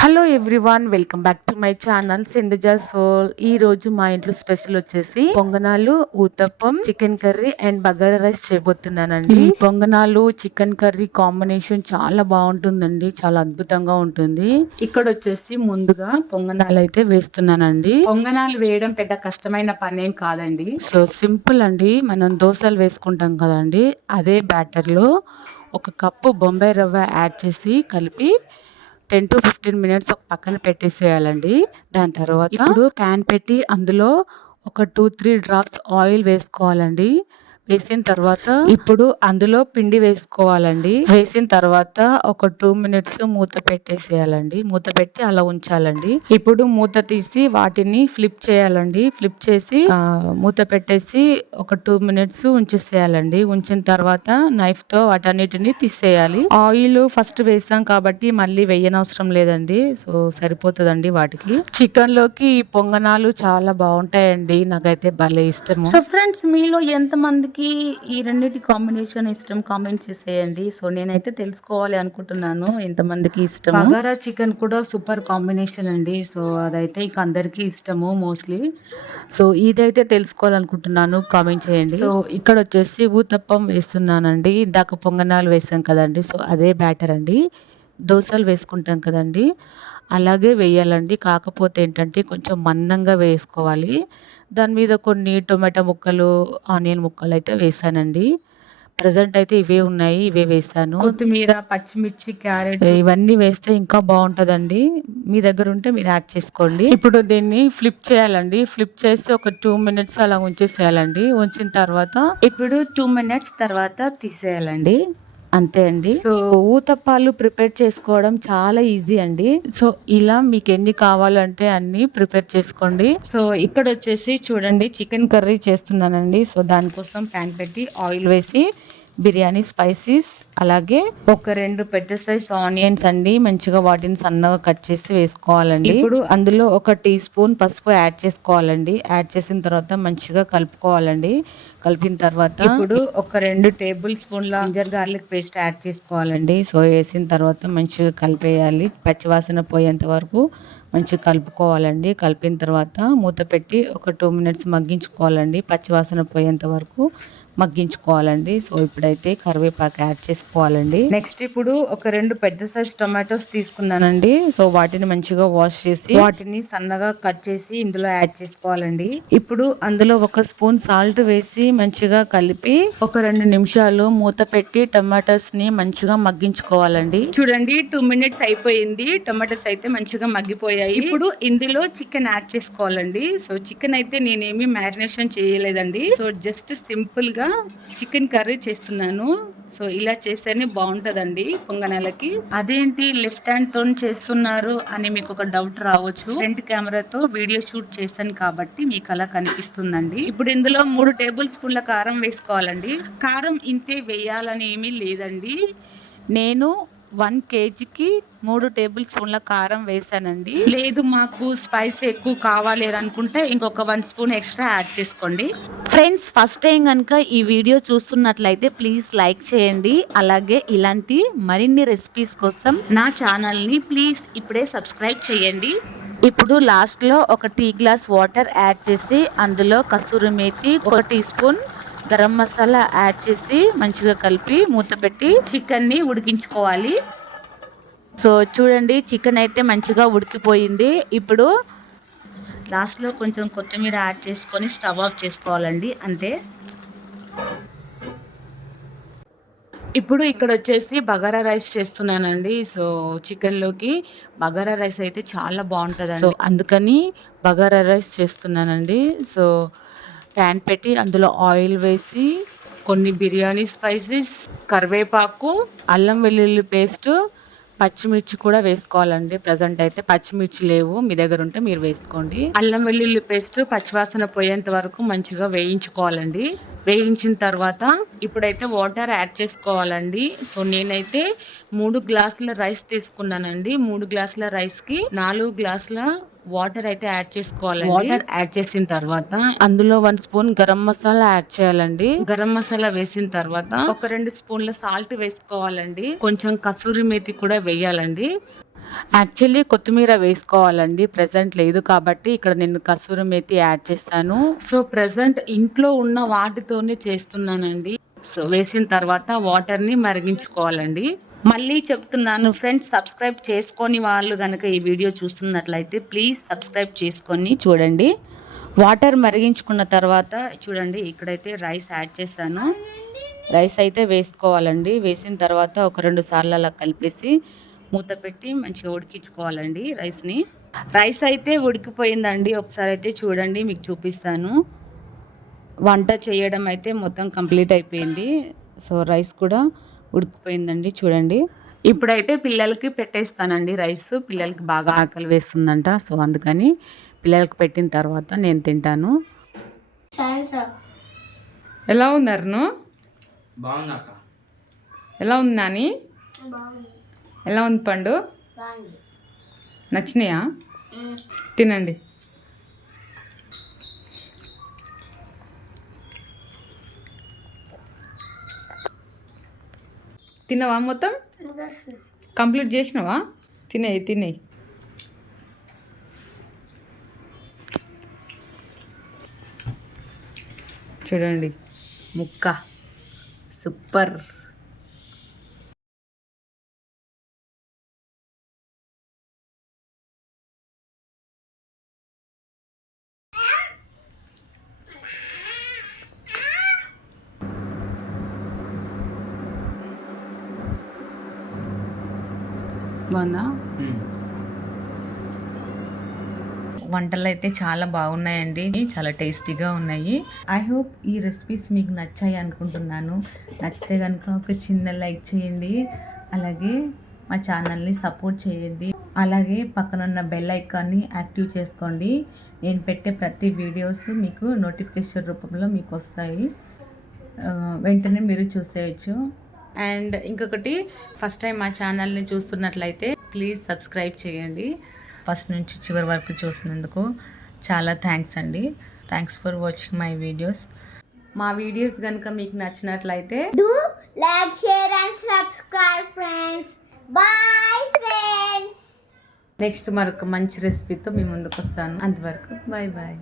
Hello everyone, welcome back to my channel Sindhuja soul. ఈ రోజు మా ఇంట్లో స్పెషల్ వచ్చేసి పొంగనాలు, uttapam, chicken curry and bagara rice చేయబోతున్నానండి. పొంగనాలు చికెన్ కర్రీ కాంబినేషన్ చాలా బాగుంటుందండి, చాలా అద్భుతంగా ఉంటుంది. ఇక్కడ వచ్చేసి ముందుగా పొంగనాలు అయితే వేస్తున్నానండి. పొంగనాలు వేయడం పెద్ద కష్టమైన పనేం కాదండి. సో సింపుల్ అండి. మనం దోశలు వేసుకుంటాం కదండి, అదే బ్యాటర్ లో ఒక కప్పు బొంబాయి రవ్వ యాడ్ చేసి కలిపి 10 to 15 minutes ఒక పక్కన పెట్టేసేయాలండి. దాని తర్వాత ఇప్పుడు ప్యాన్ పెట్టి అందులో ఒక 2-3 డ్రాప్స్ ఆయిల్ వేసుకోవాలండి. వేసిన తర్వాత ఇప్పుడు అందులో పిండి వేసుకోవాలండి. వేసిన తర్వాత ఒక 2 minutes మూత పెట్టేసేయాలండి. మూత పెట్టి అలా ఉంచాలండి. ఇప్పుడు మూత తీసి వాటిని ఫ్లిప్ చేయాలండి. ఫ్లిప్ చేసి మూత పెట్టేసి ఒక 2 minutes ఉంచేసేయాలండి. ఉంచిన తర్వాత నైఫ్ తో వాటన్నిటిని తీసేయాలి. ఆయిల్ ఫస్ట్ వేసాం కాబట్టి మళ్ళీ వేయనవసరం లేదండి. సో సరిపోతుందండి వాటికి. చికెన్ లోకి ఈ పొంగనాలు చాలా బాగుంటాయండి, నాకైతే భలే ఇష్టం. సో ఫ్రెండ్స్, మీలో ఎంత మందికి ఈ రెండింటి కాంబినేషన్ ఇష్టం కామెంట్ చేసేయండి. సో నేనైతే తెలుసుకోవాలి అనుకుంటున్నాను ఎంతమందికి ఇష్టం. బగారా చికెన్ కూడా సూపర్ కాంబినేషన్ అండి. సో అదైతే ఇక అందరికీ ఇష్టము మోస్ట్లీ. సో ఇదైతే తెలుసుకోవాలనుకుంటున్నాను, కామెంట్ చేయండి. సో ఇక్కడ వచ్చేసి ఊతప్పం వేస్తున్నానండి. ఇందాక పొంగనాలు వేసాం కదండి, సో అదే బ్యాటర్ అండి. దోశలు వేసుకుంటాం కదండి, అలాగే వేయాలండి. కాకపోతే ఏంటంటే కొంచెం మందంగా వేసుకోవాలి. దాని మీద కొన్ని టొమాటో ముక్కలు, ఆనియన్ ముక్కలు అయితే వేసానండి. ప్రజెంట్ అయితే ఇవే ఉన్నాయి, ఇవే వేసాను. కొత్తిమీర, పచ్చిమిర్చి, క్యారెట్ ఇవన్నీ వేస్తే ఇంకా బాగుంటుందండి. మీ దగ్గర ఉంటే మీరు యాడ్ చేసుకోండి. ఇప్పుడు దీన్ని ఫ్లిప్ చేయాలండి. ఫ్లిప్ చేసి ఒక 2 minutes అలా ఉంచేసేయాలండి. ఉంచిన తర్వాత ఇప్పుడు 2 minutes తర్వాత తీసేయాలండి. అంతే అండి. సో ఊతప్పాలు ప్రిపేర్ చేసుకోవడం చాలా ఈజీ అండి. సో ఇలా మీకు ఎన్ని కావాలంటే అన్ని ప్రిపేర్ చేసుకోండి. సో ఇక్కడ వచ్చేసి చూడండి, చికెన్ కర్రీ చేస్తున్నానండి. సో దానికోసం ప్యాన్ పెట్టి ఆయిల్ వేసి బిర్యానీ స్పైసెస్, అలాగే ఒక 2 పెద్ద సైజ్ ఆనియన్స్ అండి, మంచిగా వాటిని సన్నగా కట్ చేసి వేసుకోవాలండి. ఇప్పుడు అందులో ఒక టీ స్పూన్ పసుపు యాడ్ చేసుకోవాలండి. యాడ్ చేసిన తర్వాత మంచిగా కలుపుకోవాలండి. కలిపిన తర్వాత ఇప్పుడు ఒక 2 టేబుల్ స్పూన్ల జింజర్ గార్లిక్ పేస్ట్ యాడ్ చేసుకోవాలండి. సో వేసిన తర్వాత మంచిగా కలిపేయాలి. పచ్చివాసన పోయేంత వరకు మంచిగా కలుపుకోవాలండి. కలిపిన తర్వాత మూత పెట్టి ఒక 2 minutes మగ్గించుకోవాలండి. పచ్చివాసన పోయేంత వరకు మగ్గించుకోవాలండి. సో ఇప్పుడైతే కరివేపాకు యాడ్ చేసుకోవాలండి. నెక్స్ట్ ఇప్పుడు ఒక 2 పెద్ద సైజ్ టొమాటోస్ తీసుకున్నానండి. సో వాటిని మంచిగా వాష్ చేసి వాటిని సన్నగా కట్ చేసి ఇందులో యాడ్ చేసుకోవాలండి. ఇప్పుడు అందులో ఒక స్పూన్ సాల్ట్ వేసి మంచిగా కలిపి ఒక 2 నిమిషాలు మూత పెట్టి టొమాటోస్ ని మంచిగా మగ్గించుకోవాలండి. చూడండి, 2 minutes అయిపోయింది. టొమాటోస్ అయితే మంచిగా మగ్గిపోయాయి. ఇప్పుడు ఇందులో చికెన్ యాడ్ చేసుకోవాలండి. సో చికెన్ అయితే నేనేమి మ్యారినేషన్ చేయలేదండి. సో జస్ట్ సింపుల్ గా చికెన్ కర్రీ చేస్తున్నాను. సో ఇలా చేస్తేనే బాగుంటదండి పొంగనాలకి. అదేంటి లెఫ్ట్ హ్యాండ్ తో చేస్తున్నారు అని మీకు ఒక డౌట్ రావచ్చు. ఫ్రంట్ కెమెరాతో వీడియో షూట్ చేశాను కాబట్టి మీకు అలా కనిపిస్తుందండి. ఇప్పుడు ఇందులో 3 టేబుల్ స్పూన్ల కారం వేసుకోవాలండి. కారం ఇంతే వేయాలని ఏమీ లేదండి. నేను 1 kgకి 3 టేబుల్ స్పూన్ల కారం వేసానండి. లేదు మాకు స్పైస్ ఎక్కువ కావాలి అని అనుకుంటే ఇంకొక 1 స్పూన్ ఎక్స్ట్రా యాడ్ చేసుకోండి. ఫ్రెండ్స్, ఫస్ట్ టైం కనుక ఈ వీడియో చూస్తున్నట్లయితే ప్లీజ్ లైక్ చేయండి. అలాగే ఇలాంటి మరిన్ని రెసిపీస్ కోసం నా ఛానల్ని ప్లీజ్ ఇప్పుడే సబ్స్క్రైబ్ చేయండి. ఇప్పుడు లాస్ట్ లో ఒక టీ గ్లాస్ వాటర్ యాడ్ చేసి అందులో కసూరి మేతి, 1 teaspoon garam masala add చేసి మంచిగా కలిపి మూత పెట్టి చికెన్ ని ఉడికించుకోవాలి. సో చూడండి, చికెన్ అయితే మంచిగా ఉడికిపోయింది. ఇప్పుడు లాస్ట్లో కొంచెం కొత్తిమీర యాడ్ చేసుకొని స్టవ్ ఆఫ్ చేసుకోవాలండి. అంతే. ఇప్పుడు ఇక్కడ వచ్చేసి బగారా రైస్ చేస్తున్నానండి. సో చికెన్లోకి బగారా రైస్ అయితే చాలా బాగుంటుంది. సో అందుకని బగారా రైస్ చేస్తున్నానండి. సో ప్యాన్ పెట్టి అందులో ఆయిల్ వేసి కొన్ని బిర్యానీ స్పైసెస్, కరివేపాకు, అల్లం వెల్లుల్లి పేస్ట్, పచ్చిమిర్చి కూడా వేసుకోవాలండి. ప్రజెంట్ అయితే పచ్చిమిర్చి లేవు, మీ దగ్గర ఉంటే మీరు వేసుకోండి. అల్లం వెల్లుల్లి పేస్ట్ పచ్చివాసన పోయేంత వరకు మంచిగా వేయించుకోవాలండి. వేయించిన తర్వాత ఇప్పుడైతే వాటర్ యాడ్ చేసుకోవాలండి. సో నేనైతే 3 గ్లాసుల రైస్ తీసుకున్నానండి. 3 గ్లాసుల రైస్కి 4 గ్లాసుల వాటర్ అయితే యాడ్ చేసుకోవాలండి. వాటర్ యాడ్ చేసిన తర్వాత అందులో 1 స్పూన్ గరం మసాలా యాడ్ చేయాలండి. గరం మసాలా వేసిన తర్వాత ఒక 2 స్పూన్ల సాల్ట్ వేసుకోవాలండి. కొంచెం కసూరి మేతి కూడా వేయాలండి. యాక్చువల్లీ కొత్తిమీర వేసుకోవాలండి, ప్రెజెంట్ లేదు కాబట్టి ఇక్కడ నేను కసూరి మేతి యాడ్ చేస్తాను. సో ప్రెజెంట్ ఇంట్లో ఉన్న వాటితోనే చేస్తున్నానండి. సో వేసిన తర్వాత వాటర్ని మరిగించుకోవాలండి. మళ్ళీ చెప్తున్నాను ఫ్రెండ్స్, సబ్స్క్రైబ్ చేసుకొని వాళ్ళు కనుక ఈ వీడియో చూస్తున్నట్లయితే ప్లీజ్ సబ్స్క్రైబ్ చేసుకొని చూడండి. వాటర్ మరిగించుకున్న తర్వాత చూడండి, ఇక్కడైతే రైస్ యాడ్ చేశాను. రైస్ అయితే వేసుకోవాలండి. వేసిన తర్వాత ఒక 2 సార్లు అలా కలిపేసి మూత పెట్టి మంచిగా ఉడికించుకోవాలండి రైస్ని. రైస్ అయితే ఉడికిపోయిందండి. ఒకసారి అయితే చూడండి, మీకు చూపిస్తాను. వంట చేయడం అయితే మొత్తం కంప్లీట్ అయిపోయింది. సో రైస్ కూడా ఉడికిపోయిందండి చూడండి. ఇప్పుడైతే పిల్లలకి పెట్టేస్తానండి రైస్. పిల్లలకి బాగా ఆకలి వేస్తుందంట. సో అందుకని పిల్లలకి పెట్టిన తర్వాత నేను తింటాను. ఎలా ఉన్నారు? ఎలా ఉంది నాని? ఎలా ఉంది పండు? నచ్చినాయా? తినండి. తినవా? మొత్తం కంప్లీట్ చేసినావా? తినేయి. చూడండి ముక్క సూపర్. బాగుందా? వంటలు అయితే చాలా బాగున్నాయండి, చాలా టేస్టీగా ఉన్నాయి. ఐ హోప్ ఈ రెసిపీస్ మీకు నచ్చాయి అనుకుంటున్నాను. నచ్చితే కనుక ఒక చిన్న లైక్ చేయండి, అలాగే మా ఛానల్ని సపోర్ట్ చేయండి. అలాగే పక్కనున్న బెల్ ఐకాన్ని యాక్టివ్ చేసుకోండి. నేను పెట్టే ప్రతి వీడియోస్ మీకు నోటిఫికేషన్ రూపంలో మీకు వస్తాయి, వెంటనే మీరు చూసేయచ్చు. అండ్ ఇంకొకటి, ఫస్ట్ టైం మా ఛానల్ని చూస్తున్నట్లయితే ప్లీజ్ సబ్స్క్రైబ్ చేయండి. ఫస్ట్ నుంచి చివరి వరకు చూసినందుకు చాలా థ్యాంక్స్ అండి. Thanks for watching my videos. మా వీడియోస్ కనుక మీకు నచ్చినట్లయితే do like, share and subscribe friends. Bye friends. Next మరొక మంచి రెసిపీతో మీ ముందుకు వస్తాను. అంతవరకు బాయ్ బాయ్.